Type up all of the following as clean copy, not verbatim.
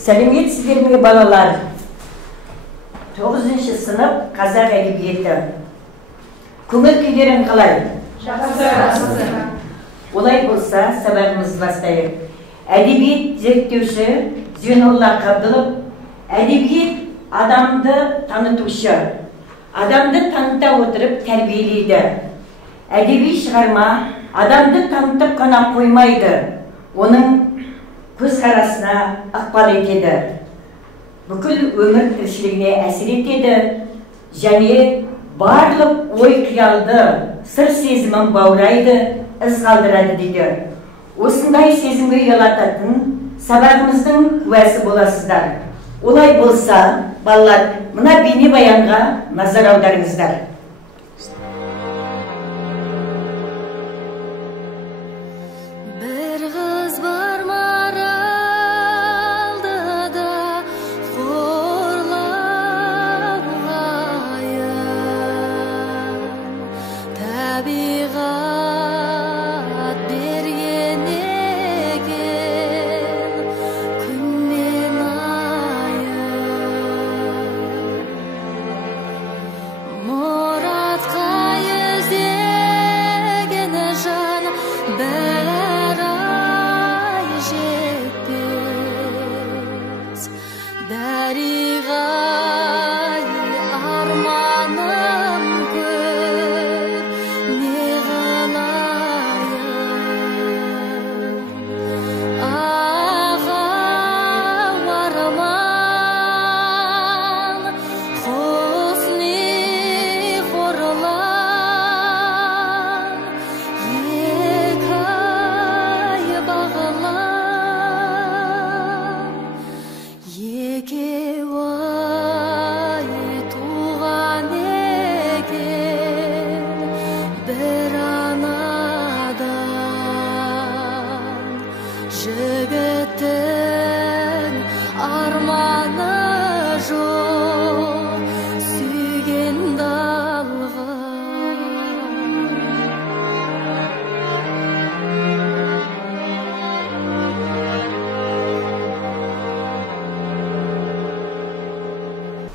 Сәлеметсіздер ме балалар? 9-шы сынып қазақ әдебиеті. Көңіл күйлерің қалай? Жақсы. Олай болса, сабағымыз бастайық. Әдебиет зерттеуші Зейнолла Қабдылов, әдебиет адамды танытушы, адамды таныта отырып тәрбиелейді. Әдеби шығарма адамды танытып қана қоймайды, оның көзқарасына ықпал етеді. Бүкіл өмір тіршілігіне әсер етеді және барлық ой қиялды, сыр сезімін баурайды, із қалдырады дейді. Осындай сезімге ұялататын сабағымыздың куәсі боласыздар. Олай болса, балалар, мына бейнебаянға назар аударыңыздар.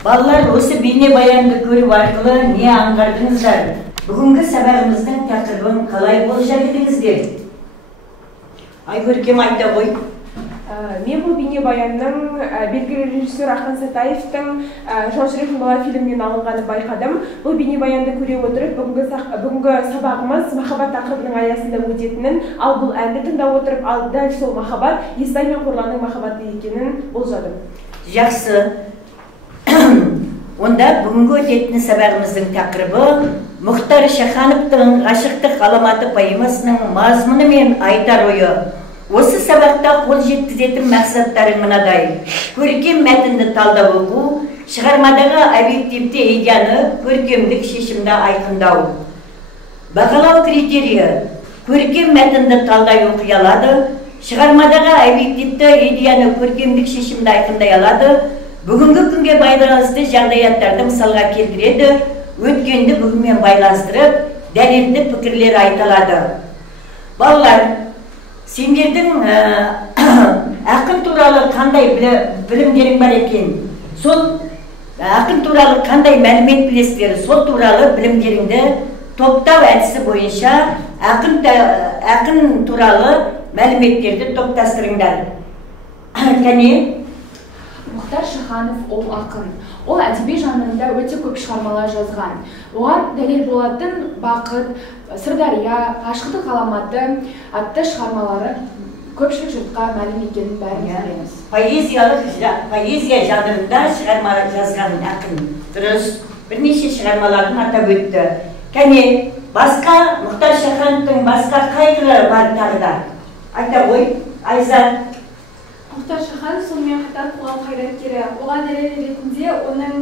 Балалар, осы бейнебаянды көріп арқылы не аңғардыңыздар? Бүгінгі сабағымыздың тақырыбын қалай болжап едіңіздер? Айкөркем айта ғой. Мен бұл бейнебаянның белгілі режиссер Ақан Сатаевтың «Жау жүректің бала» фильмінен алынғанын байқадым. Бұл бейнебаянды көре отырып, бүгінгі сабағымыз махаббат тақырыбының аясында өтетінін, ал бұл әнді тыңдап отырып, ал дәл сол махаббат Естай мен Қорланның махаббаты екенін болжадым. Жақсы. Онда бүгінгі өтетін сабағымыздың тақырыбы Мұхтар Шахановтың «Ғашықтық ғаламаты» поэмасының мазмұны мен айтар ойы. Осы сабақта қол жеткізетін мақсаттарың мынадай: көркем мәтінді талдап оқу, шығармадағы объективті идеяны көркемдік шешімді айқындау. Бағалау критерийі: көркем мәтінді талдай оқи алады, шығармадағы объективті идеяны көркемдік шешімді айқындай алады, бүгінгі күнге байланысты жағдаяттарды мысалға келтіреді, өткенді бүгінмен байланыстырып, дәлелді пікірлер айтылады. Балалар, сендердің ақын туралы қандай білімдерің бар екен? Сол ақын туралы қандай мәлімет білесіздер? Сол туралы білімдеріңді топтау әдісі бойынша ақын туралы мәліметтерді топтастырыңдар. Кәне? Мұхтар Шаханов ол ақын. Ол әдеби жанрында өте көп шығармалар жазған. Оған дәлел болатын «Бақыт», «Сырдария», «Ғашықтық ғаламаты» атты шығармалары көпшілік жұртқа мәлім екенін бәріміз білеміз. Поэзия жанрында шығарма жазған ақын. Дұрыс, бірнеше шығармаларын атап өтті. Кәне, басқа Мұхтар Шахановтың басқа қайғылы бар тағы да? Айта ғой, Айзат. Мұхтар Шаханов сонымен қатар қоғам қайраткері. Оған дәлел ретінде оның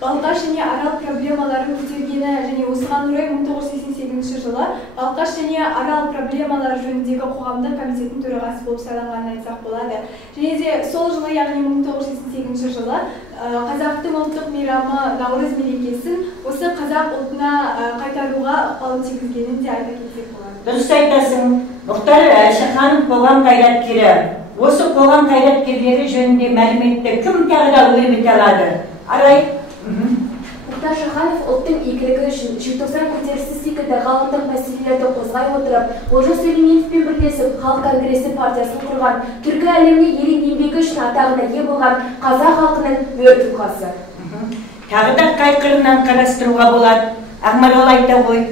Балқаш және Арал проблемаларын көтергені және осыған орай 1988 жылы Балқаш және Арал проблемалары жөніндегі қоғамдық комитеттің төрағасы болып сайланғанын айтсақ болады. Және де сол жылы, яғни 1988 жылы қазақтың ұлттық мейрамы Наурыз мерекесін осы қазақ ұлтына қайтаруға ықпалын тигізгенін де айта кетсек болады. Дұрыс айтасың. Мұхтар Шаханов қоғам қайраткері. Осы қоғам қайраткерлері жөнінде мәліметті кім тағы да өрбіте алады? Арай? Мұхтар Шаханов ұлттың игілігі үшін желтоқсан көтерілісі секілді ғаламдық мәселелерді қозғай отырып, Олжас Сүлейменовпен бірлесіп Халық Конгресі партиясын құрған, түркі әлеміне ерен еңбегі үшін атағына ие болған қазақ халқының өр тұлғасы. Тағы да қай қырынан қарастыруға болады? Ақмарал айта ғой.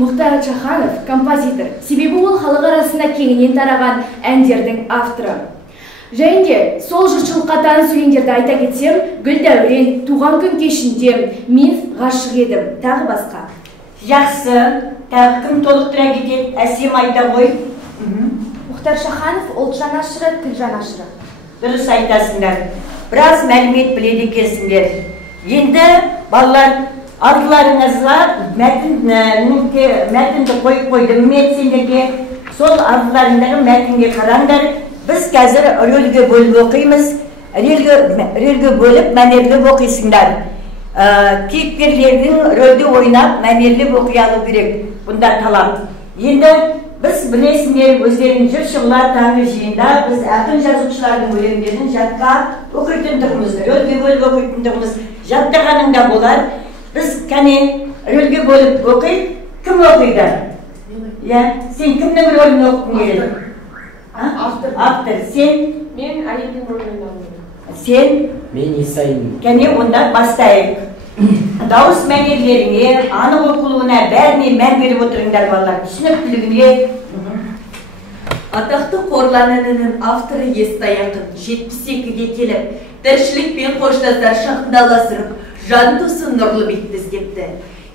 Мұхтар Шаханов композитор, себебі ол халық арасында кеңінен тараған әндердің авторы. Және де сол жұртшылыққа таныс өлеңдерді айта кетсем, Гүлдәурен, туған күн кешінде, мен ғашық едім, тағы басқа. Жақсы, тағы кім толықтыра кетеді? Әсем айта ғой. Мұхтар Шаханов ұлт жанашыры, тіл жанашыры. Дұрыс айтасыңдар. Біраз мәлімет біледі екенсіңдер. Енді балалар ардыларыңызға мәтінді қойып қойдым мен сендерге. Сол ардыларыңдағы мәтінге қараңдар. Біз қазір рөлге бөліп оқимыз. Рөлге бөліп мәнерлеп оқисыңдар. Кейіпкерлердің рөлді ойнап мәнерлеп оқи алу керек. Бұнда талап. Енді біз білесіңдер, өздерің жұртшылар таңғы жиында біз ақын жазушылардың өлеңдерін жатқа оқитын тұрмыз. Рөлге бөліп оқитын тұрмыз. Жаттағаныңда болар. Біз кәне рөлге бөліп оқиық. Кім оқиды? Сен кімнің рөлін оқытың келеді? Автор. Сен? Мен әйелдің рөлін ойнаймын. Сен? Мен Исайын. Кәне онда бастайық. Дауыс мәнерлеріне, анық оқылуына бәріне мән беріп отырыңдар балалар. Түсініктілігіне. Атақты Қорлан әнінің авторы Естай ақын 72-ге келіп, тіршілікпен қоштасар шағында аласырып, жан-тусын Нұрлыбекті іздепті.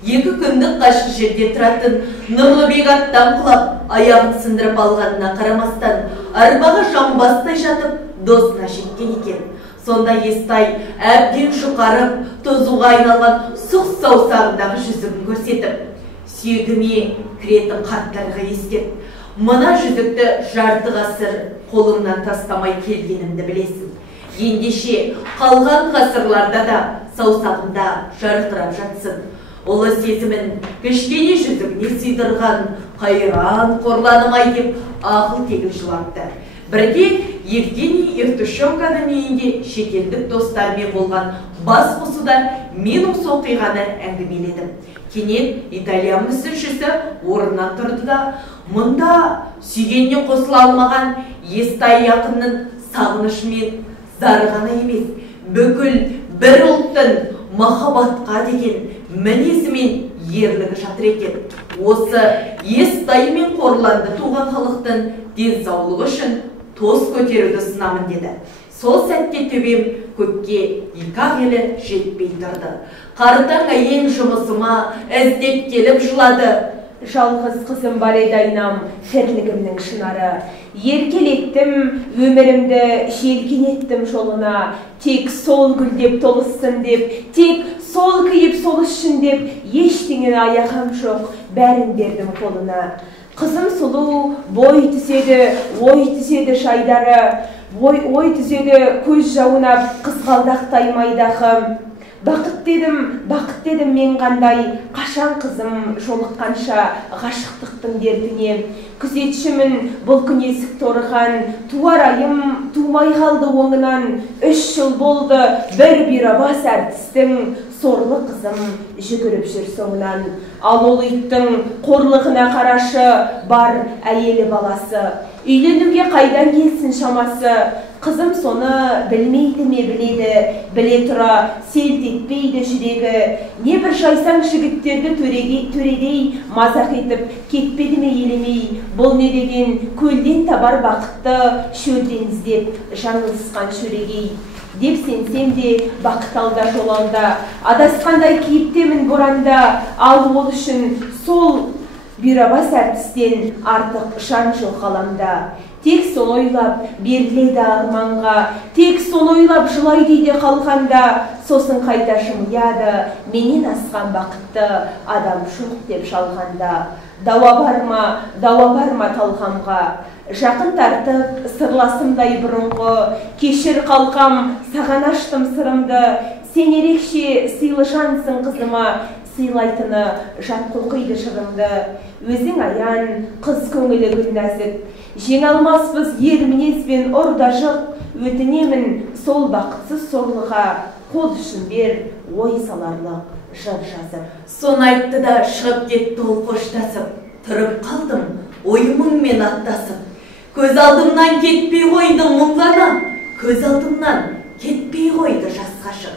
2 күндік қашық жерде тұратын Нұрлыбек аттан құлап, аяғын сындырып алғанына қарамастан, арбаға жамбастай жатып, досына жеткен екен. Сонда Естай әбден жұқарып, тозуға айналған сұқ саусағындағы жүзігін көрсетіп, сүйегіме кіретін қарттарға ескеп, мына жүзікті жарты ғасыр қолыңнан тастамай келгенімді білесің. Ендеше қалған ғасырларда да саусағында жарқырап жатсын. Ұлы сезімін кішкене жүзігіне сыйдырған қайран Қорланым-ай деп ақыл тегіл жылапты. Бірде Евгений Евтушенконың үйінде шетелдік достармен болған бас қосуда мен осы оқиғаны әңгімеледім. Кенет Италия мүсіншісі орнынан тұрды да, мұнда сүйгеннен қосыла алмаған Естай ақынның сағынышымен зары ғана емес, бүкіл бір ұлттың махаббатқа деген мінезі мен ерлігі жатыр екен. Осы Естай мен Қорланды туған халықтың денсаулығы үшін тоз көтеруді ұсынамын деді. Сол сәтте төбем көкке 2 елі жетпей тұрды. Қарытаң әйел жұмысыма іздеп келіп жылады. Жалғыз қызым бар еді айнам, тірлігімнің шынары. Еркелеттім өмірімді, желкенеттім жолына. Тек сол гүлдеп толыссын деп, тек сол киіп сол үшін деп, ештеңені аяғам жоқ, бәрін бердім қолына. Қызым сұлу, бой түседі, ой түседі шайдары, ой түседі көз жауынап, қызғалдақтай майдақым. Бақыт дедім мен қандай, қашан қызым жолыққанша ғашықтықтың дертіне. Күзетшімін бұл күнесік торыған, туар айым тумай қалды оңынан. 3 жыл болды бір абас әртістің, сорлы қызым жүгіріп жүр соңынан. Ал ол иттің қорлығына қарашы, бар әйелі баласы. Үйленуге қайдан келсін шамасы, қызым соны білмейді ме біледі, біле тұра селт етпейді жүрегі. Не бір жайсаң жігіттерді төредей мазақ етіп кетпеді ме елемей, бұл не деген көлден табар бақытты шөлден іздеп жаңылысқан шөрегей. Деп сенсем де бақыт алда жол алда, адасқандай кейіптемін боранда, ал ол үшін сол бұйрабас әртістен артық жан жоқ ғаламда. Тек сол ойлап беріледі арманға, тек сол ойлап жылай дейді қалғанда, сосын қайта жымияды менен асқан бақытты адам жоқ деп жалғанда. Дауа бар ма талғамға, жақын тартып сырласымдай бұрынғы, кешір қалқам саған аштым сырымды. Сен ерекше сыйлы жансың қызыма, сыйлайтыны жат қоқиды шырыңды, өзің аян, қыз көңілі гүл нәзік. Жеңе алмаспыз ер мінезбен ұрдашық, өтінемін сол бақытсыз сорлыға, қол үшін бер, ой саларлық жыр жазып. Сон айтты да шығып кетті ол қоштасып, тұрып қалдым ойымыңмен аттасып. Көз алдымнан кетпей қойды мұңғана, көз алдымнан кетпей қойды жас ғашық.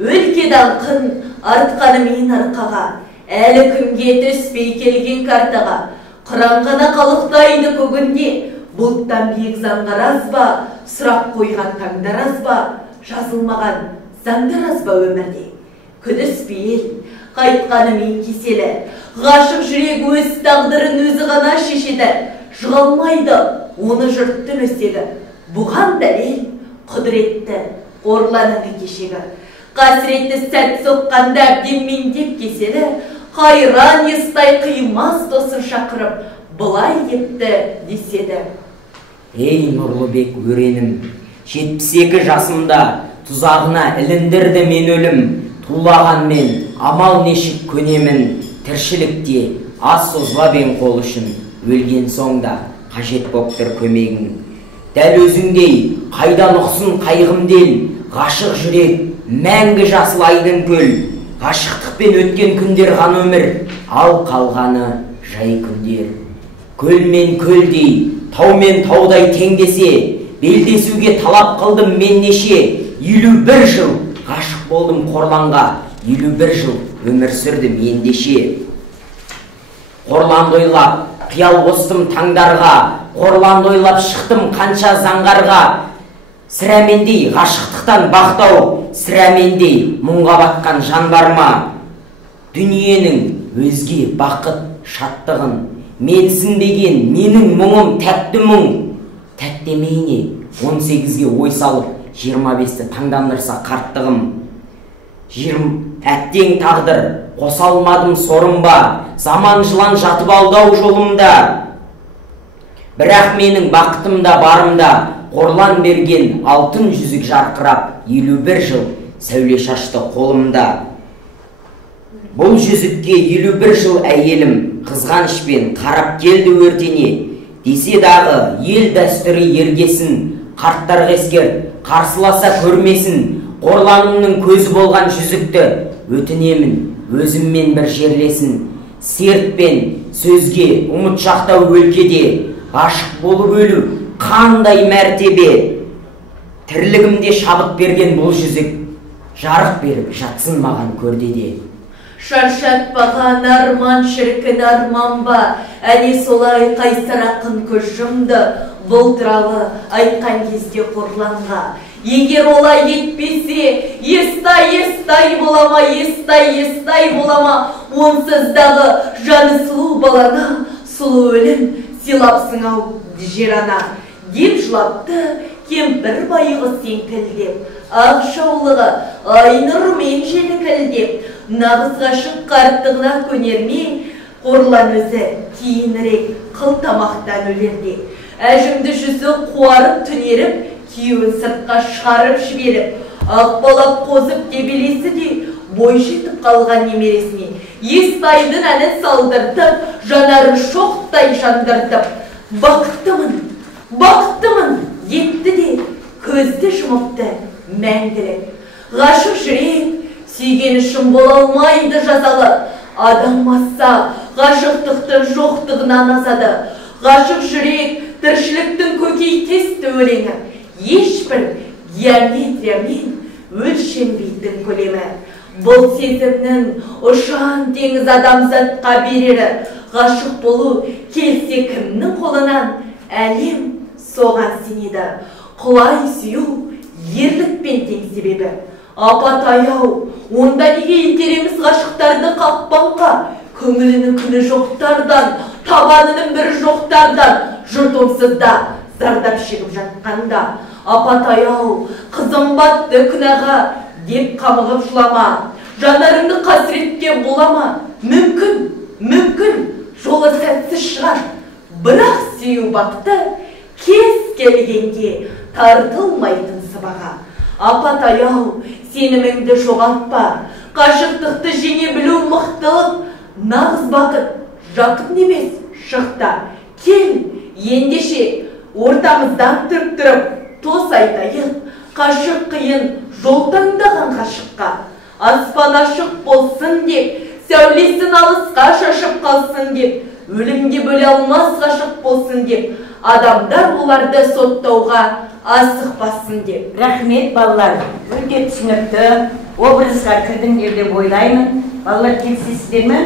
Өлке даңқын артқаны мен арқаға, әлі күнге түспей келген картаға. Қыраңғана қалықтайды көгінде, бұлттан биік заңғар аз ба, сұрақ қойған таңдар аз ба, жазылмаған заңдар аз ба өмірде. Күдіспейел, қайтқаны мен кеселі, ғашық жүрек өз тағдырын өзі ғана шешеді. Жығылмайды, оны жұрттың өсегі. Бұған дәлел, құдіретті, қорланыңы кешегі. Қасіретті сәт соққанда әбден меңдеп кеселі, қайран естай қимас досын шақырып, бұлай етті деседі. Ей Нұрлыбек өренім, 72 жасымда тұзағына іліндірді мен өлім. Тулаған мен амал нешік көнемін, тіршілікте аз созбап ең қол үшін, өлген соңда қажет боптыр көмегің. Дәл өзіңдей қайдан ұқсын қайғым дел, ғашық жүрек мәңгі жасыл айдын көл. Ғашықтықпен өткен күндер ған өмір, ал қалғаны жай күндер. Көл мен көлдей, тау мен таудай теңдесе, белдесуге талап қылдым мен неше, 51 жыл ғашық болдым қорланға, 51 жыл өмір сүрдім ендеше. Қорланды ойлап, қиял қостым таңдарға, қорланды ойлап шықтым қанша заңғарға. Сірә мендей ғашықтықтан бақтау, сірә мендей мұңға батқан жан бар ма? Дүниенің өзге бақыт шаттығын, менсінбеген менің мұңым тәтті мұң. Тәттемейне 18-ге ой салып, 25-ті таңдандырса қарттығым. Әттең тағдыр, қосалмадым сорым ба, заман жылан жатып алдау жолымда. Бірақ менің бақытымда барымда, қорлан берген алтын жүзік жарқырап, 51 жыл сәуле шашты қолымда. Бұл жүзікке 51 жыл әйелім, қызғанышпен қарап келді өртене. Десе дағы ел дәстүрі ергесін, қарттар ескер, қарсыласа көрмесін. Қорланымның көзі болған жүзікті, өтінемін, өзіммен бір жерлесін. Сертпен сөзге ұмыт шақтау өлкеде, ғашық болып өлу қандай мәртебе. Тірлігімде шабыт берген бұл жүзік, жарық беріп жатсын маған көрдеде. Шаршатпаған арман шіркін арман ба, әне солай қайсар ақын көз жұмды. Бұл туралы айтқан кезде қорланға. Егер олай етпесе, естай болама, естай болама. Онсыздағы жаны сұлу балана, сұлу өлім сыйлапсың ау жер ана. Деп жылапты кемпір байығы сеңкілдеп, ақшаулығы айнұрмен желікілдеп. Нағыз ғашық қарттығына көнерме, қорлан өзі кейінірек қыл тамақтан өлерде. Әжімді жүзі қуарып түнеріп, күйеуін сыртқа шығарып жіберіп, ақбалап қозып дебелесі де бой жетіп қалған немересіне Естайдың әнін салдыртып, жанарын шоқтай жандыртып, бақыттымын депті де көзді жұмыпты мәңгілік. Ғашық жүрек сүйгені үшін бола алмайды жазалы, адаммаса ғашықтықтың жоқтығынан азады. Ғашық жүрек тіршіліктің көкейтесті өлеңі, ешбір геометриямен өлшенбейтін көлемі. Бұл сезімнің ұшан теңіз адамзатқа берері, ғашық болу келсе кімнің қолынан, әлем соған сенеді. Құлай сүю ерлікпен тең себебі. Апат-аяу, онда неге итереміз ғашықтарды қақпанға? Көңілінің күні жоқтардан, табанының бір жоқтардан, жұрт онсызда зардап шегіп жатқанда. Апат-аяу, қызым батты күнәға деп қамығып жылама. Жанарыңды қасіретке болама. Мүмкін, жолы сәтсіз шығар. Бірақ сүю бақты кез келгенге тартылмайтын сыбаға. Апат-аяу, сеніміңді жоғалтпа. қашықтықты жеңе білу мықтылық, нағыз бақыт. Жақып немес, шықта. Кел, ендеше, ортамыздан тұрып, тос айтайық. Қашық қиын, жол таңдаған қашыққа. Аспан ашық болсын деп, сәулесін алысқа шашып қалсын деп, өлімге бөле алмас ғашық болсын деп, адамдар оларды соттауға асықпасын деп. Рахмет, балалар. Өте түсінікті образға кірдім деп ойлаймын. Балалар, келісесіздер ме?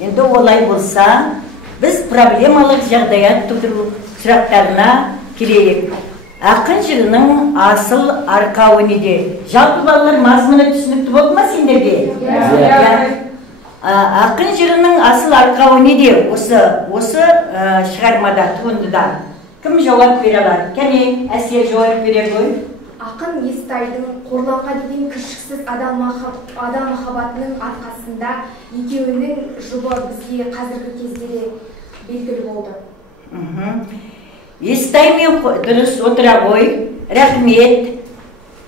Енді олай болса, біз проблемалық жағдаят тудыру сұрақтарына келейік. Ақын жырының асыл арқауы неде? Жалпы балалар, мазмұны түсінікті болды ма сендерге? Ақын жырының асыл арқауы неде? Осы шығармада, туындыда. Кім жауап бере алады? Кәне, Әсия жауап бере ғой. Ақын Естайдың қорланға деген кіршіксіз адам махаббатының арқасында екеуінің жұбы бізге қазіргі кездері белгілі болды. Естаймен дұрыс отыра ғой. Рахмет.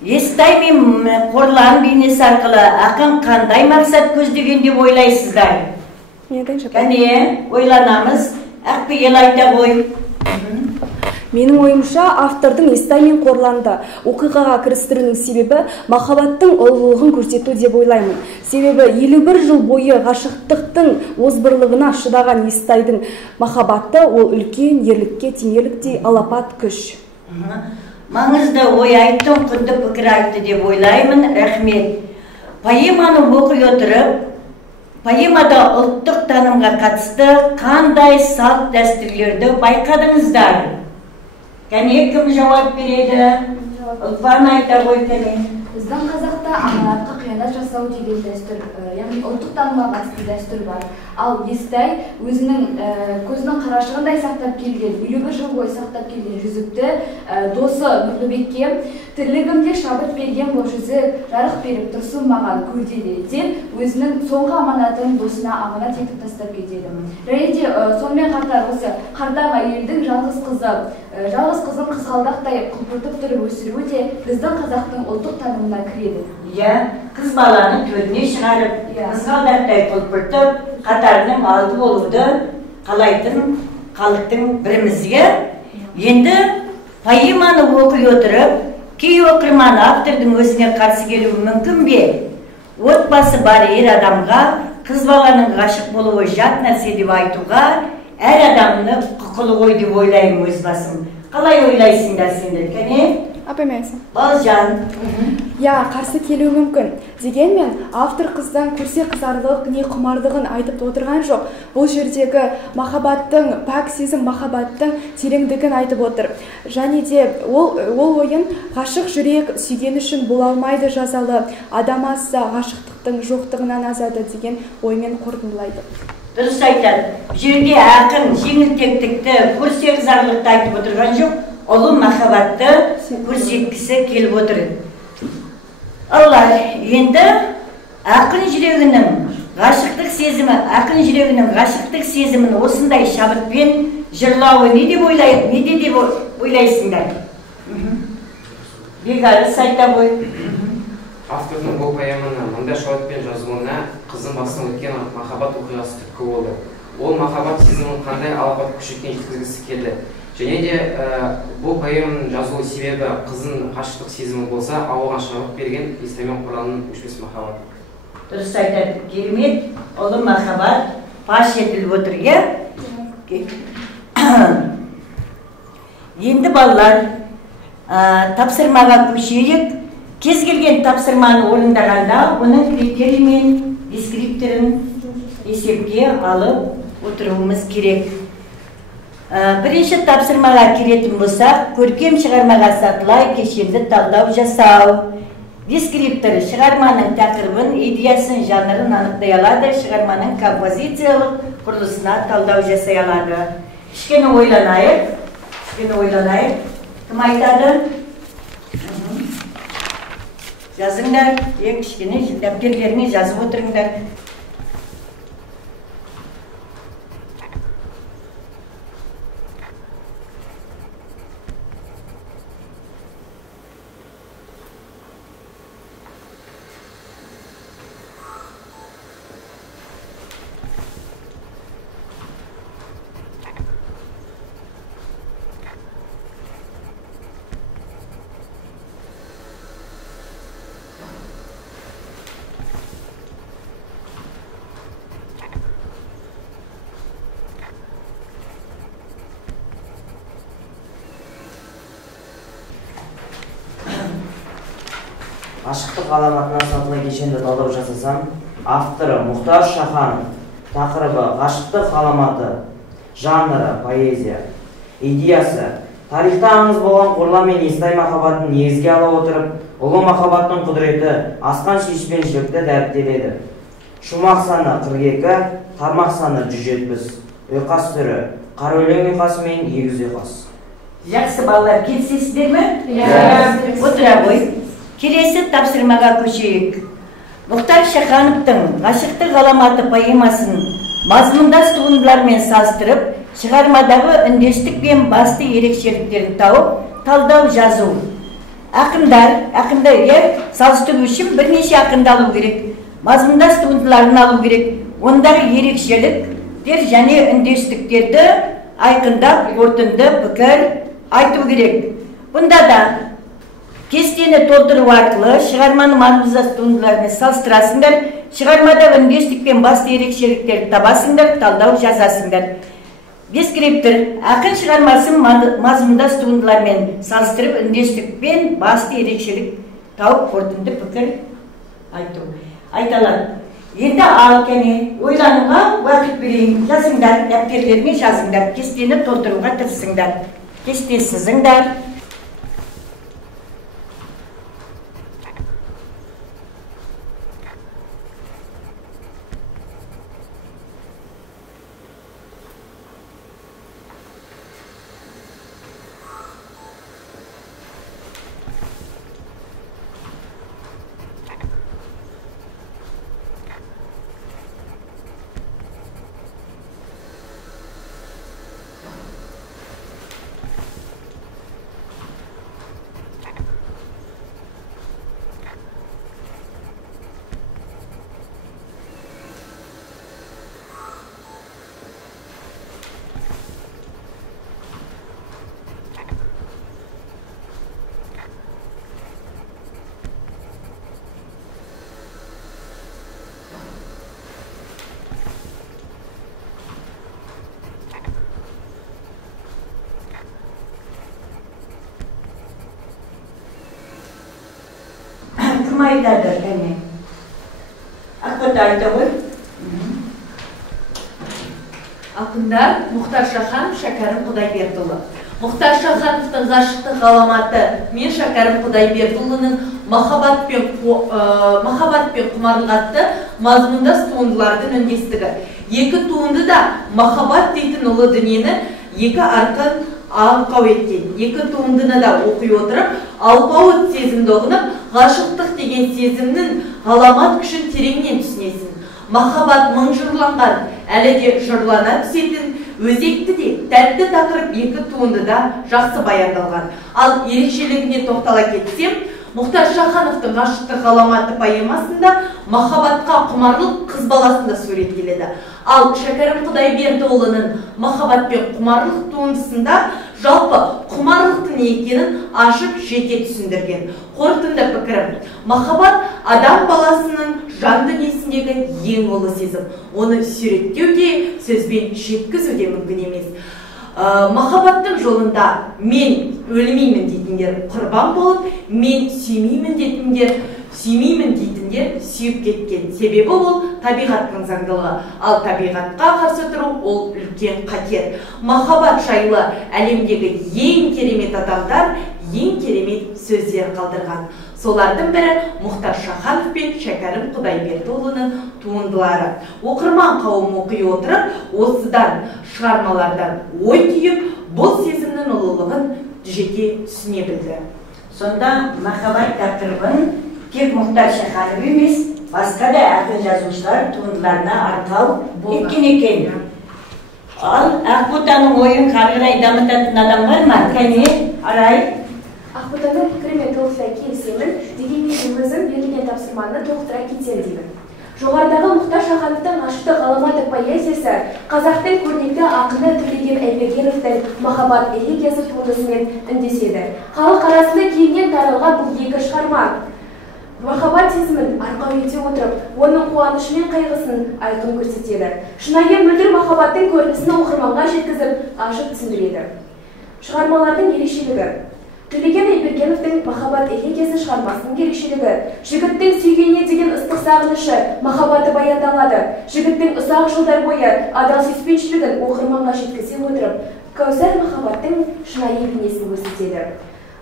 Естаймен қорлан бейнесі арқылы ақын қандай мақсат көздеген деп ойлайсыздар? Кәне, ойланамыз. Ақпейел айта ғой. Менің ойымша, автордың Естай мен Қорланды оқиғаға кірістіруінің себебі махаббаттың ұлылығын көрсету деп ойлаймын. Себебі 51 жыл бойы ғашықтықтың озбырлығына шыдаған Естайдың махаббаты ол үлкен ерлікке теңерліктей алапат күш. Маңызды ой айттың, құнды пікір айтты деп ойлаймын. Рахмет. Поэманы оқи отырып, поэмада ұлттық танымға қатысты қандай салт дәстүрлерді байқадыңыздар? Кәне, кім жауап береді? Ұлпан айта ғой, кәне. Біздің қазақта аманатқа қиянат жасау деген дәстүр, яғни ұлттық танымға қатысты дәстүр бар. Ал Естай өзінің көзінің қарашығындай сақтап келген, 51 жыл бойы сақтап келген жүзікті досы Нұрлыбекке тірлігімде шабыт берген бұл жүзік жарық беріп тұрсын маған көрде деп өзінің соңғы аманатын досына аманат етіп тастап кетеді. Және де сонымен қатар осы қартаң әйелдің жалғыз қызын қызғалдақтай құлпыртып тұрып өсіруі де біздің қазақтың ұлттық танымына кіреді. Қыз баланы төріне шығарып, қызғалдақтай құлпыртып, қатарының алды болуды қалайтын халықтың бірімізге. Енді поэманы оқи отырып, кей оқырман автордың өзіне қарсы келуі мүмкін бе? Отбасы бар ер адамға қыз баланың ғашық болуы жат нәрсе деп айтуға әр адамны құқылы ғой деп ойлаймын өз басым. Қалай ойлайсыңдар сендер, кәне? Апаймайсың. Балжан. Қарсы келуі мүмкін. Дегенмен, автор қыздан көрсе қызарлық, не құмарлығын айтып отырған жоқ. Бұл жердегі махаббаттың, пәк сезім махаббаттың тереңдігін айтып отыр. Және де ол ойын ғашық жүрек сүйген үшін бола алмайды жазалы, адам азса ғашықтықтың жоқтығынан азады деген оймен қорытындылайды. Дұрыс айтады. Жерде ақын жеңілтектікті, көрсе қызарлықты айтып отырған жоқ, ұлы махаббатты көрсеткісі келіп отыр. Аллар, енді ақын жүрегінің ғашықтық сезімін осындай шабытпен жырлауы не деп ойлайсыңдар? Бегарыс айта ғой. Автордың бұл поэманы мұндай шабытпен жазуына қыздың басынан өткен махаббат оқиғасы түрткі болды. Ол махаббат сезімін қандай алапат күш екенін жеткізгісі келді. Және де бұл поэманың жазылу себебі қыздың ғашықтық сезімі болса, оған шабыт берген Естай мен Қорланның өшпес махаббаты. Дұрыс айтады. Керемет, ұлы махаббат паш етіліп отыр, Енді балалар, тапсырмаға көшейік. Кез келген тапсырманы орындағанда оның критерий мен дескрипторын есепке алып отыруымыз керек. Бірінші тапсырмаға келетін болсақ, көркем шығармаға сатылай кешенді талдау жасау. Дескриптор шығарманың тақырыбын, идеясын, жанрын анықтай алады, шығарманың композициялық құрылысына талдау жасай алады. Кішкене ойланайық. Кім айтады? Жазыңдар, кішкене дәптерлеріне жазып отырыңдар. ғашықтық ғаламатына сатылы кешенді талдау жасасам, авторы Мұхтар Шаханов, тақырыбы ғашықтық ғаламаты, жанры поэзия, идеясы тарихта аңыз болған Қорлан мен Естай махаббатын негізге ала отырып, ұлы махаббаттың құдіреті асқан сүйіспеншілікті дәріптеледі. Шумақ саны 42, тармақ саны 170, ұйқас түрі қара өлең ұйқасы мен егіз ұйқас. Жақсы балалар, келісесіздер ме? Отыра ғой. Келесі тапсырмаға көшейік. Мұхтар Шахановтың «Ғашықтық ғаламаты» поэмасын мазмұндас туындылармен салыстырып, шығармадағы үндестік пен басты ерекшеліктерін тауып, талдау жазу. Ақындар салыстыру үшін бірнеше ақынды алу керек, мазмұндас туындыларын алу керек, ондағы ерекшеліктер және үндестіктерді айқындап, қорытынды пікір айту керек. Бұнда да кестені толтыру арқылы шығарманы мазмұндас туындылармен салыстырасыңдар, шығармада үндестік пен басты ерекшеліктерді табасыңдар, талдау жазасыңдар. Дескриптор ақын шығармасын мазмұндас туындылармен салыстырып, үндестік пен басты ерекшелік тауып, қорытынды пікір айту. Айталады. Енді ал кәне ойлануға уақыт берейін. Жазыңдар, дәптерлеріне жазыңдар, кестені толтыруға тырысыңдар. Кесте сызыңдар. Кім айтады, кәне? Ақпат айта ғой. Ақындар Мұхтар Шаханов, Шәкәрім Құдайбердіұлы. Мұхтар Шахановтың «Ғашықтық ғаламаты» мен Шәкәрім Құдайбердіұлының «Махаббат пен құмарлық» атты мазмұндас туындылардың үндестігі. Екі туынды да махаббат дейтін ұлы дүниені екі арқын аңқау еткен. Екі туындыны да оқи отырып, алпауыт сезімді ұғынып, ғашықтық деген сезімнің ғаламат күшін тереңнен түсінесің. Махаббат мың жырланған, әлі де жырлана түсетін, өзекті де тәтті тақырып екі туындыда жақсы баяндалған. Ал ерекшелігіне тоқтала кетсем, Мұхтар Шахановтың «Ғашықтық ғаламаты» поэмасында махаббатқа құмарлық қыз баласында суреттеледі. Ал Шәкәрім Құдайбердіұлының «Махаббат пен құмарлық» туындысында жалпы құмарлықтың не екенін ашып жете түсіндірген. Қорытынды пікірім: махаббат адам баласының жан дүниесіндегі ең ұлы сезім. Оны суреттеу де, сөзбен жеткізу де мүмкін емес. Махаббаттың жолында мен өлмеймін дейтіндер құрбан болып, мен сүймеймін дейтіндер сүйіп кеткен. Себебі ол табиғаттың заңдылығы, ал табиғатқа қарсы тұру ол үлкен қатер. Махаббат жайлы әлемдегі ең керемет адамдар ең керемет сөздер қалдырған. Солардың бірі Мұхтар Шаханов пен Шәкәрім Құдайбердіұлының туындылары. Оқырман қауым оқи отырып, осыдан шығармалардан ой түйіп, бұл сезімнің ұлылығын жете түсіне білді. Сонда махаббат тақырыбын тек Мұхтар Шаханов емес, басқа да ақын жазушылар туындыларына арқау еткен екен. Ал Ақботаның ойын қарғырай дамытатын адам бар ма? Кәне, Арай? Ақботаның пікірімен толықтай келісемін, дегенмен өзім берілген тапсырманы толықтыра кетер деймін. Жоғарыдағы Мұхтар Шахановтың «Ғашықтық ғаламаты» поэзиясы қазақтың көрнекті ақыны Төлеген Айбергеновтың «Махаббат элегиясы» туындысымен үндеседі. Халық арасында кеңінен таралған бұл екі шығарма махаббат сезімін арқау ете отырып, оның қуанышы мен қайғысын айқын көрсетеді. Шынайы мөлдір махаббаттың көрінісін оқырманға жеткізіп, ашып түсіндіреді. Шығармалардың ерекшелігі: Төлеген Айбергеновтың «Махаббат элегиясы» шығармасының ерекшелігі жігіттің сүйгеніне деген ыстық сағынышы, махаббаты баяндалады. Жігіттің ұзақ жылдар бойы адал сүйіспеншілігін оқырманға жеткізе отырып, Кәусар махаббаттың шынайы бейнесін көрсетеді.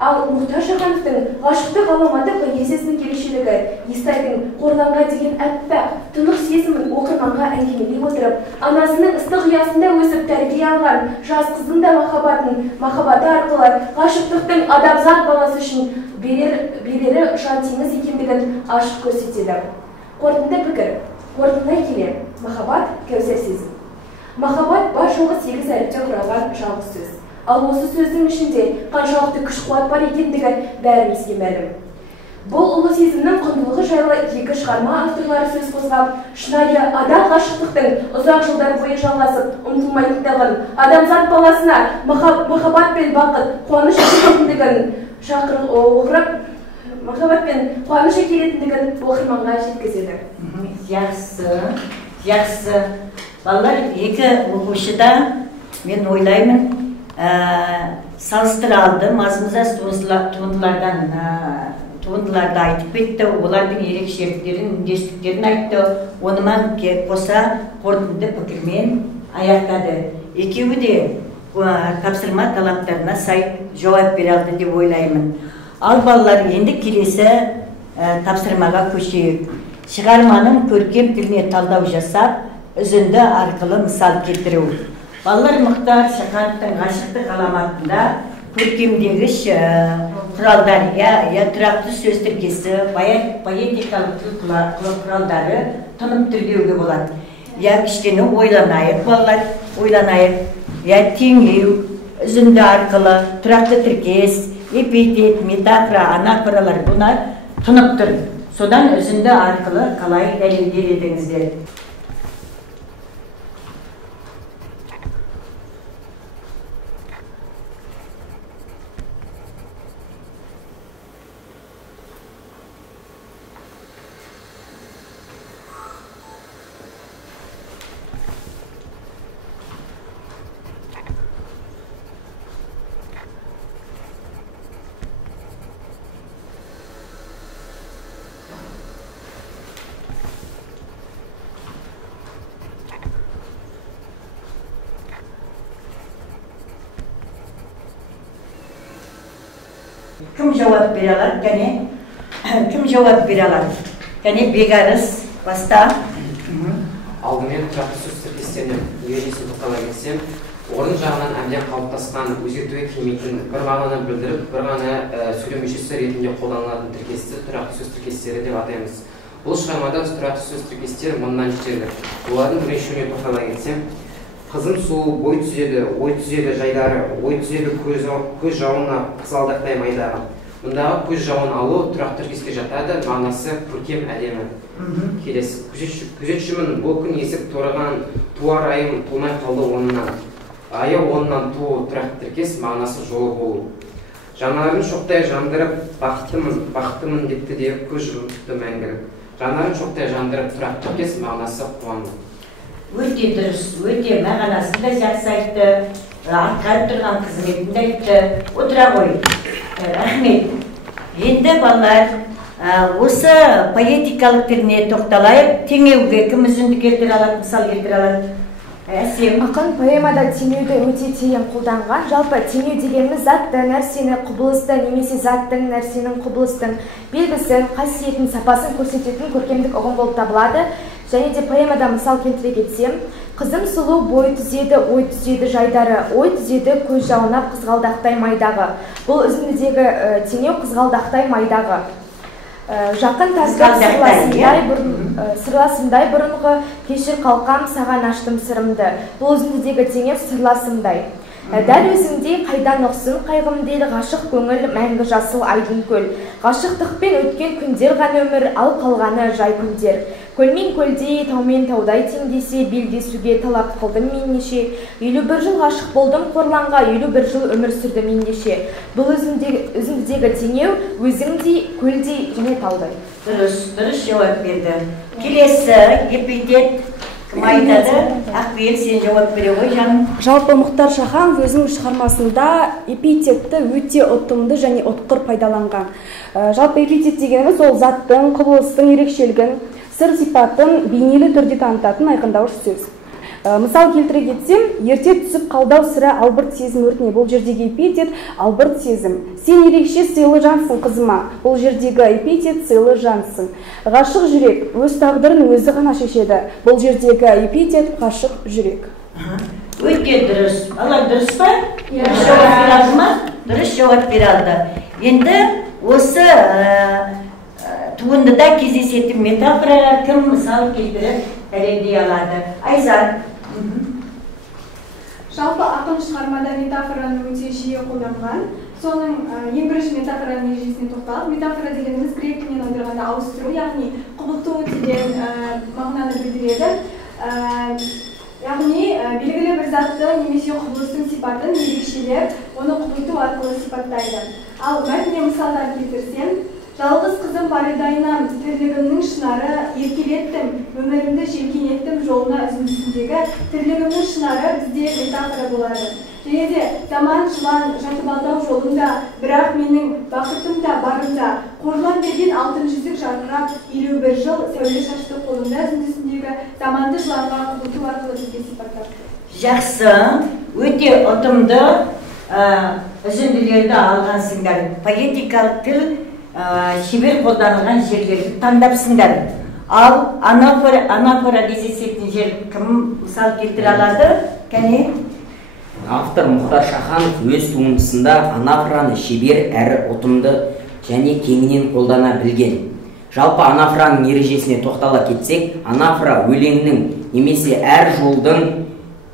Ал Мұхтар Шахановтың «Ғашықтық ғаламаты» поэзиясының ерекшелігі Естайдың қорланға деген әппақ, тұнық сезімін оқырманға әңгімелей отырып, анасының ыстық ұясында өсіп тәрбие алған жас қыздың да махаббаты арқылы ғашықтықтың адамзат баласы үшін берері жан теңіз екендігін ашық көрсетеді. Қорытынды пікір. Қорытындылай келе, махаббат Кәусар сезім. Махаббат бар жоғы 8 әріптен құралған жалғыз сөз. Ал осы сөздің ішінде қаншалықты күш-қуат бар екендігі бәрімізге мәлім. Бұл ұлы сезімнің құндылығы жайлы екі шығарма авторлары сөз қозғап, шынайы адал ғашықтықтың ұзақ жылдар бойы жалғасып, ұмытылмайтындығын, адамзат баласына махаббат пен бақыт, қуаныш әкелетіндігін оқырманға жеткізеді. Жақсы. Балалар, екі оқушыда мен ойлаймын, салыстыра алды, мазмұза туындыларды айтып кетті, олардың ерекшеліктерін, үндестіктерін айтты, онымен қоса қорытынды пікірмен аяқтады. Екеуі де тапсырма талаптарына сай жауап бере алды деп ойлаймын. Ал балалар, енді келесі тапсырмаға көшейік. Шығарманың көркем тіліне талдау жасап, үзінді арқылы мысал келтіру. Балалар, Мұхтар Шахановтың «Ғашықтық ғаламатында» көркемдегіш құралдар, я тұрақты сөз тіркесі, поэтикалық тіл құралдары тұнып түрдеуге болады. Я кішкені ойланайық, балалар, ойланайық. Я теңеу, үзінді арқылы, тұрақты тіркес, эпитет, метафора, анафоралар бұны тұнып тұр. Содан үзінді арқылы қалай дәлелдер едіңіздер. Кім жауап бере алады? Кім жауап бере алады? Бекарыс, баста. Алдымен тұрақты сөз тіркестеріне ережесін тоқтала кетсем, орын жағынан әбден қалыптасқан, өзгертуге келмейтін, бір мағынаны білдіріп, бір ғана сөйлем мүшесі ретінде қолданылатын тіркесті тұрақты сөз тіркестері деп атаймыз. Бұл шығармада тұрақты сөз тіркестері мыңнан жетеді. Олардың біріншеуіне тоқтала кетсем, қызым сұлу, бой түзеді, ой түзеді жайдары, ой түзеді көз жауына қызғалдақтай майдағы. Мұндағы көз жауын алу тұрақты тіркеске жатады, мағынасы көркем әдемі. Келесі, күзетшімін, бұл күн есіп торыған, туар айым толмай қалды онынан. Айы онынан туы тұрақты тіркес, мағынасы жолы болу. Жанарын шоқтай жандырып, бақыттымын депті де көз жұмыпты мәңгіріп. Жанарын шоқтай жандырып тұрақты тіркес, мағынасы қуану. Өте дұрыс, өте мағынасын да жақсы айтты, атқарып тұрған қызметін де айтты. Отыра ғой. Рахмет. Енді балалар, осы поэтикалық тіліне тоқталайық. Теңеуге кім үзінді келтіре алады, мысал келтіре алады? Ақын поэмада теңеуді өте терең қолданған. Жалпы теңеу дегеніміз затты, нәрсені, құбылысты немесе заттың, нәрсенің, құбылыстың белгісін, қасиетін, сапасын көрсететін көркемдік ұғым болып табылады. Және де поэмада мысал келтіре кетсем, қызым сұлу, бой түзеді, ой түзеді жайдары, ой түзеді көз жауынап қызғалдақтай майдағы. Бұл үзіндідегі теңеу қызғалдақтай майдағы. Жақын тастап сырласымдай бұрынғы, кешір қалқам саған аштым сырымды. Бұл үзіндідегі теңеу сырласымдай. Дәл өзіңдей қайдан ұқсын қайғым дейді, ғашық көңіл мәңгі жасыл айдын көл. Ғашықтықпен өткен күндер ғана өмір, ал қалғаны жай күндер. Көлмен көлдей, таумен таудай теңдесе, белдесуге талап қылдым мен неше. 51 жыл ғашық болдым қорланға, 51 жыл өмір сүрді мен неше. Бұл үзіндідегі теңеу өзіңдей, көлдей және таудай. Дұрыс жауап берді. Келесі эпитет Кім айтады? Ақбел, сен жауап бере ғой, жаным. Жалпы Мұхтар Шаханов өзінің шығармасында эпитетті өте ұтымды және ұтқыр пайдаланған. Жалпы эпитет дегеніміз ол заттың, құбылыстың ерекшелігін, сыр сипатын бейнелі түрде танытатын айқындауыш сөз. Мысал келтіре кетсем, ерте түсіп қалдау сірә албырт сезім өртіне. Бұл жердегі эпитет албырт сезім. Сен ерекше сыйлы жансың қызыма. Бұл жердегі эпитет сыйлы жансың. Ғашық жүрек өз тағдырын өзі ғана шешеді. Бұл жердегі эпитет ғашық жүрек. Өте дұрыс. Алар дұрыс па? Жауап бере алды ма? Дұрыс жауап бере алды. Енді осы туындыда кездесетін метафоралар кім мысал келтіріп дәлелдей алады? Айзат. Жалпы ақын шығармада метафораны өте жиі қолданған. Соның ең бірінші метафораның ережесіне тоқталып, метафора дегеніміз грек тілінен аударғанда ауыстыру, яғни құбылту деген мағынаны білдіреді. Яғни белгілі бір затты немесе құбылыстың сипатын ерекшелеп, оны құбылту арқылы сипаттайды. Ал мәтінге мысалдар келтірсем, жалғыз қызым паридайынан тірлігімнің шынары еркелеттім, өмірімді желкенеттім жолына үзіндісіндегі тірлігімнің шынары бізде метафора болады. Және де заман жылан жатып алдау жолында, бірақ менің бақытым да барымда, қорлан берген алтын жүзік жарқырап, 51 жыл сәуле шашты қолында үзіндісіндегі заманды жыланға құбылту арқылы бізге сипаттап. Жақсы, өте ұтымды үзінділерді алғансыңдар. Поэтикалық тіл шебер қолданылған жерлерді таңдапсыңдар. Ал анафора кездесетін жер кім мысал келтіре алады? Кәне? Автор Мұхтар Шаханов өз туындысында анафораны шебер әрі ұтымды және кеңінен қолдана білген. Жалпы анафораның ережесіне тоқтала кетсек, анафора өлеңнің немесе әр жолдың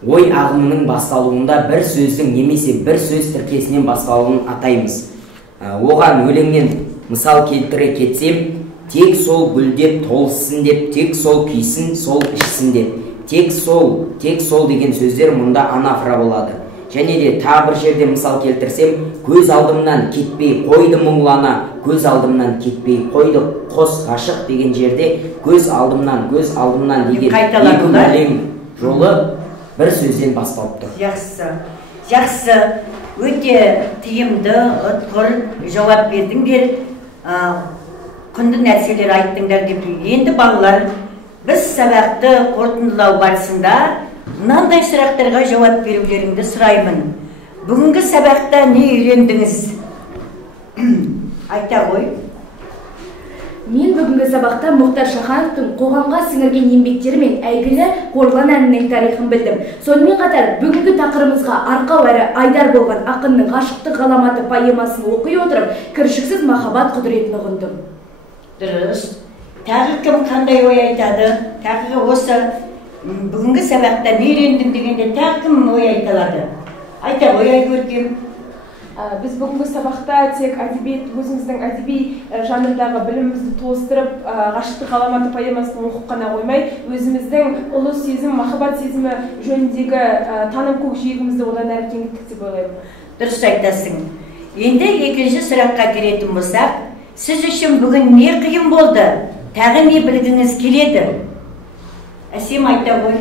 ой ағымының басталуында бір сөздің немесе бір сөз тіркесінен басталуын атаймыз. Оған өлеңнен мысал келтіре кетсем, тек сол гүлдеп толсын деп, тек сол күйсін, сол ішсін деп. Тек сол деген сөздер мұнда анафора болады. Және де тағы бір жерде мысал келтірсем, көз алдымнан кетпей қойды мұңлана, көз алдымнан кетпей қойды қос ғашық деген жерде көз алдымнан деген екі өлең жолы бір сөзден басталып тұр. Жақсы, өте тиімді, ұтқыр жауап бердіңдер, құнды нәрселер айттыңдар деп. Енді балалар, біз сабақты қорытындылау барысында мынандай сұрақтарға жауап берулеріңді сұраймын. Бүгінгі сабақта не үйрендіңіз? Айта ғой. Мен бүгінгі сабақта Мұхтар Шахановтың қоғамға сіңірген еңбектері мен әйгілі Қорлан әнінің тарихын білдім. Сонымен қатар бүгінгі тақырыбымызға арқау әрі айдар болған ақынның ғашықтық ғаламаты поэмасын оқи отырып, кіршіксіз махаббат құдіретін ұғындым. Дұрыс. Тағы кім қандай ой айтады? Тағы осы бүгінгі сабақта не үйрендің дегенде тағы кім ой айта алады? Айта ғой, Айгөркем. Біз бүгінгі сабақта тек әдебиет, өзіміздің әдеби жанрдағы білімімізді толыстырып, ғашықтық ғаламаты поэмасын оқып қана қоймай, өзіміздің ұлы сезім, махаббат сезімі жөніндегі таным көкжиегімізді одан әрі кеңіттік деп ойлаймын. Дұрыс айтасың. Енді екінші сұраққа келетін болсақ, сіз үшін бүгін не қиын болды? Тағы не білгіңіз келеді? Әсем айта ғой.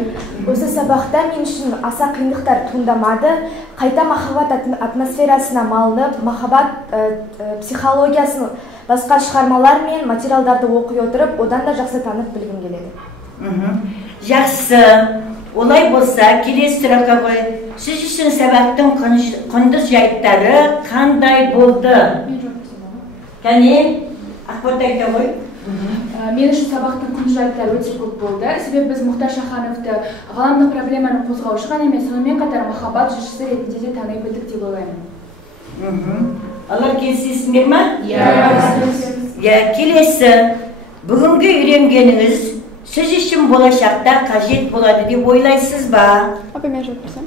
Осы сабақта мен үшін аса қиындықтар туындамады. Қайта махаббат атмосферасына малынып, махаббат психологиясын басқа шығармалар мен материалдарды оқи отырып, одан да жақсы танып білгім келеді. Жақсы. Олай болса, келесі сұраққа ғой. Сіз үшін сабақтың құнды жайттары қандай болды? Кәне, Ақбот айта ғой. Мен үшін сабақтың құнды жайттары өте көп болды. Себебі біз Мұхтар Шахановты ғаламдық проблеманы қозғаушы ғана емес, сонымен қатар махаббат жыршысы ретінде де тани білдік деп ойлаймын. Алар келісесіңдер ме? Келесі, бүгінгі үйренгеніңіз сіз үшін болашақта қажет болады деп ойлайсыз ба? Мен жауап берсем.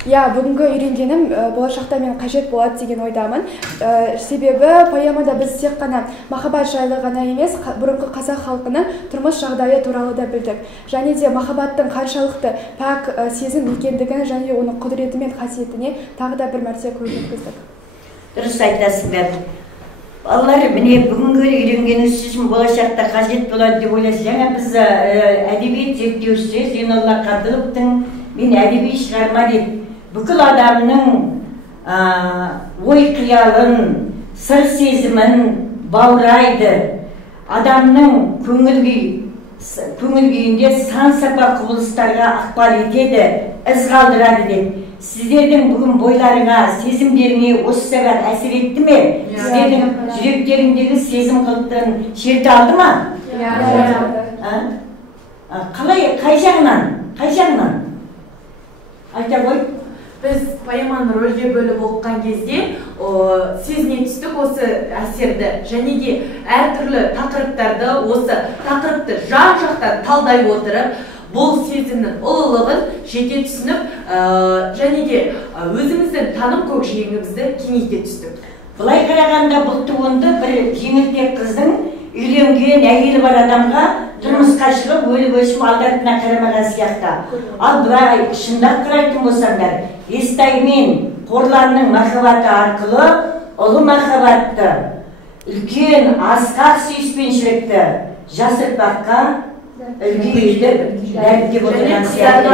Бүгінгі үйренгенім болашақта мен қажет болады деген ойдамын. Себебі поэмада біз тек қана махаббат жайлы ғана емес, бұрынғы қазақ халқының тұрмыс жағдайы туралы да білдік. Және де махаббаттың қаншалықты пәк сезім екендігін және оның құдіреті мен қасиетіне тағы да бір мәрте көз жеткіздік. Дұрыс айтасыңдар. Балалар, міне бүгінгі үйренгеніңіз үшін болашақта қажет болады деп ойлайсыз. Жаңа біз әдебиет зерттеушісі Зейнолла Қадыловтың мен әдеби шығарма деп бүкіл адамның ой қиялын, сыр сезімін баурайды. Адамның көңіл күйінде сан сапа құбылыстарға ықпал етеді, із қалдырады деп. Сіздердің бүгін бойларыңа, сезімдеріңе осы сәбақ әсер етті ме? Сіздердің жүректеріңдегі сезім қылықтарын шерте алды ма? Қалай, қай жағынан? Айта ғой. Біз поэманы рөлге бөліп оқыған кезде сезіне түстік осы әсерді, және де әртүрлі тақырыптарды, осы тақырыпты жан-жақтан талдай отырып, бұл сезімнің ұлылығын жете түсініп, және де өзіміздің таным көкжиегімізді кеңейте түстік. Бұлай қарағанда бұл туынды бір жеңілтек қыздың үйленген әйелі бар адамға тұрмысқа шығып өліп өшіп алдарына қарамаған сияқты. Ал бұлай шындап қарайтын болсаңдар, Естай мен Қорланның махаббаты арқылы ұлы махаббатты, үлкен асқақ сүйіспеншілікті жас ұрпаққа үлгі етіп дәріптеп отырған сияқты.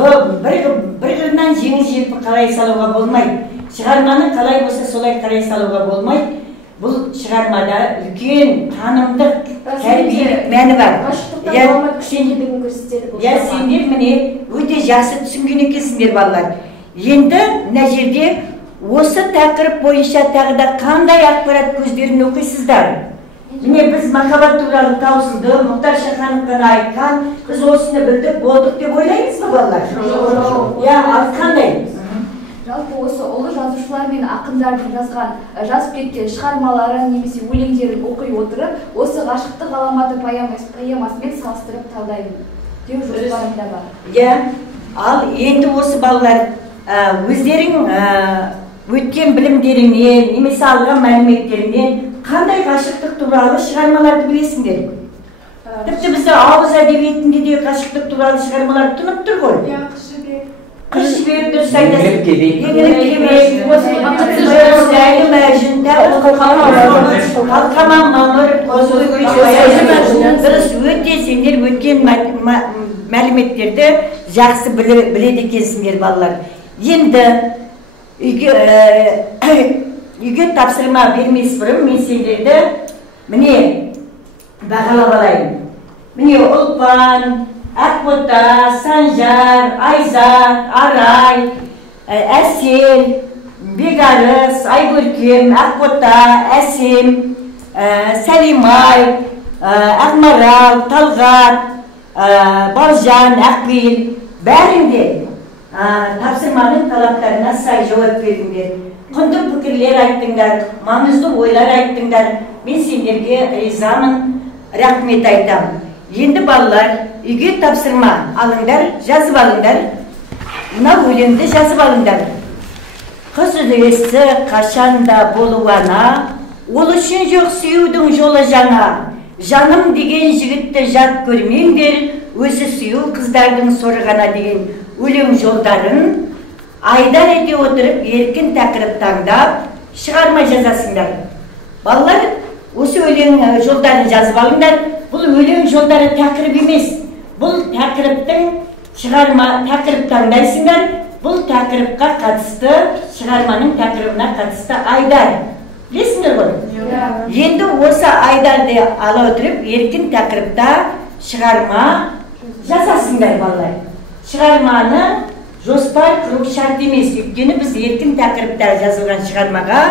Бір қырынан жеңіл-желпі қалай салуға болмайды. Шығарманы қалай болса солай қарай салуға болмайды. Бұл шығармада үлкен танымдық тәрбиелік мәні бар. Сендер міне өте жақсы түсінген екенсіңдер балалар. Енді мына жерде осы тақырып бойынша тағы да қандай ақпарат көздерін оқисыздар? Міне біз махаббат туралы таусылды, Мұхтар Шаханов қана айтқан, біз осыны білдік, болдық деп ойлаймыз ба балалар? Ал қандай? Жалпы осы ұлы жазушылар мен ақындардың жазған, жазып кеткен шығармаларын немесе өлеңдерін оқи отырып, осы ғашықтық ғаламаты поэмасымен салыстырып талдаймын деу жоспарымда бар. Ал енді осы балалар өздерің өткен білімдеріңнен, немесе алған мәліметтерінен қандай ғашықтық туралы шығармаларды білесіңдер? Тіпті бізді ауыз әдебиетінде де ғашықтық туралы шығармалар тұнып тұр ғой. Қыз жібек дұрыс айтасың. Еңлік қалқаман мамыр, дұрыс өте сендер өткен мәліметтерді жақсы біледі екенсіңдер балалар. Енді үйге тапсырма бермес бұрын мен сендерді міне бағалап алайын. Міне Ұлпан, Ақбота, Санжар, Айзат, Арай, Әсел, Бегарыс, Айгөркем, Ақбота, Әсем, Сәлимай, Ақмарал, Талғат, Балжан, Ақбел, бәріңде тапсырманың талаптарына сай жауап бердіңдер. Құнды пікірлер айттыңдар, маңызды ойлар айттыңдар. Мен сендерге ризамын, рахмет айтам. Енді балалар, үйге тапсырма алыңдар, жазып алыңдар. Мына өлеңді жазып алыңдар. Қыз үлесі қашанда болуана, ол үшін жоқ сүюдің жолы жаңа. Жаным деген жігітті жат көрмеңдер, өзі сүю қыздардың сорғана деген өлең жолдарын айдар ете отырып, еркін тақырып таңдап, шығарма жазасыңдар. Балалар, осы өлең жолдарын жазып алыңдар. Бұл өлең жолдары тақырып емес. Бұл тақырыптың тақырып таңдайсыңдар. Бұл тақырыпқа қатысты, шығарманың тақырыбына қатысты айдар. Білесіңдер ғой? Енді осы айдарды ала отырып, еркін тақырыпта шығарма жазасыңдар балалар. Шығарманы жоспар құру шарт емес. Өйткені біз еркін тақырыпта жазылған шығармаға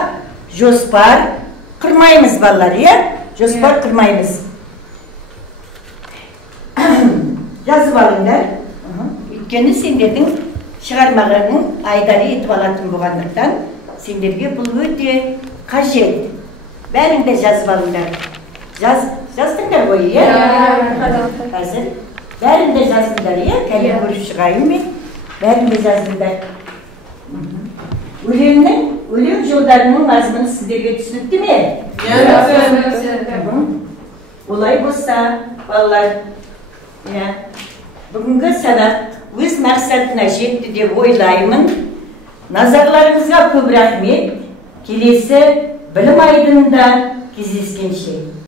жоспар құрмаймыз балалар, жоспар құрмаймыз. Жазып алыңдар. Өйткені сендердің шығармағының айдары етіп алатын болғандықтан, сендерге бұл өте қажет. Бәріңді жазып алыңдар. Жаздыңдар ғой, Қазір бәріңді жаздыңдар, кәлем көріп шығайын мен. Бәріңді жаздыңдар. Өлең жолдарының мазмұны сіздерге түсінікті ме? Олай болса, балалар, бүгінгі сабақ өз мақсатына жетті деп ойлаймын. Назарларыңызға көп рахмет. Келесі білім айдынында кездескенше.